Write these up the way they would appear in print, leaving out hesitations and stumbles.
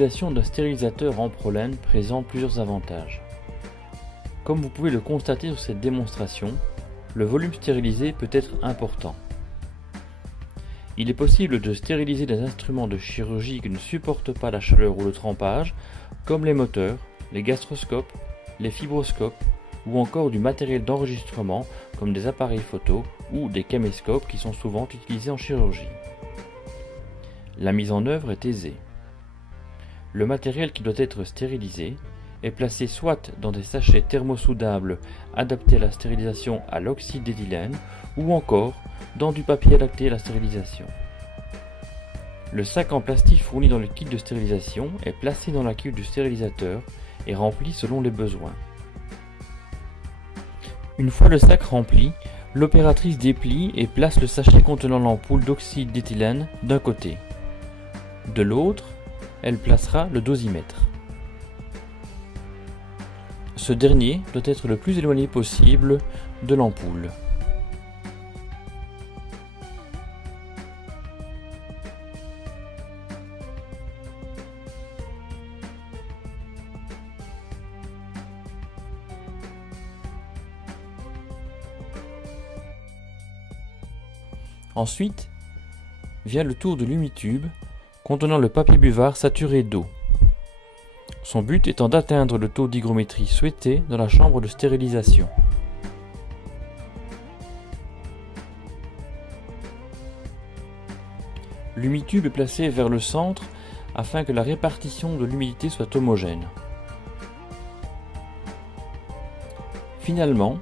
L'utilisation d'un stérilisateur en prolène présente plusieurs avantages. Comme vous pouvez le constater sur cette démonstration, le volume stérilisé peut être important. Il est possible de stériliser des instruments de chirurgie qui ne supportent pas la chaleur ou le trempage, comme les moteurs, les gastroscopes, les fibroscopes ou encore du matériel d'enregistrement comme des appareils photo ou des caméscopes qui sont souvent utilisés en chirurgie. La mise en œuvre est aisée. Le matériel qui doit être stérilisé est placé soit dans des sachets thermosoudables adaptés à la stérilisation à l'oxyde d'éthylène ou encore dans du papier adapté à la stérilisation. Le sac en plastique fourni dans le kit de stérilisation est placé dans la cuve du stérilisateur et rempli selon les besoins. Une fois le sac rempli, l'opératrice déplie et place le sachet contenant l'ampoule d'oxyde d'éthylène d'un côté. De l'autre, elle placera le dosimètre. Ce dernier doit être le plus éloigné possible de l'ampoule. Ensuite, vient le tour de l'humitube contenant le papier buvard saturé d'eau. Son but étant d'atteindre le taux d'hygrométrie souhaité dans la chambre de stérilisation. L'humitube est placé vers le centre afin que la répartition de l'humidité soit homogène. Finalement,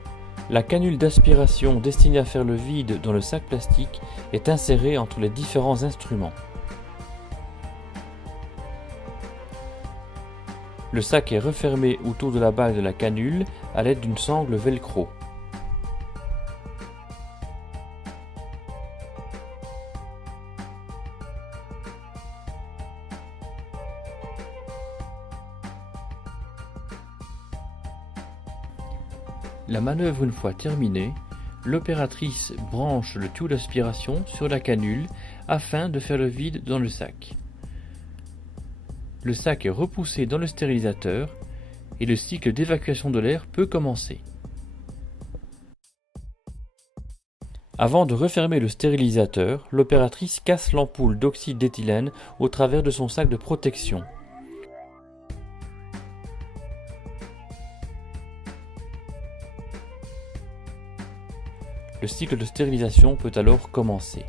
la canule d'aspiration destinée à faire le vide dans le sac plastique est insérée entre les différents instruments. Le sac est refermé autour de la bague de la canule à l'aide d'une sangle velcro. La manœuvre une fois terminée, l'opératrice branche le tuyau d'aspiration sur la canule afin de faire le vide dans le sac. Le sac est repoussé dans le stérilisateur et le cycle d'évacuation de l'air peut commencer. Avant de refermer le stérilisateur, l'opératrice casse l'ampoule d'oxyde d'éthylène au travers de son sac de protection. Le cycle de stérilisation peut alors commencer.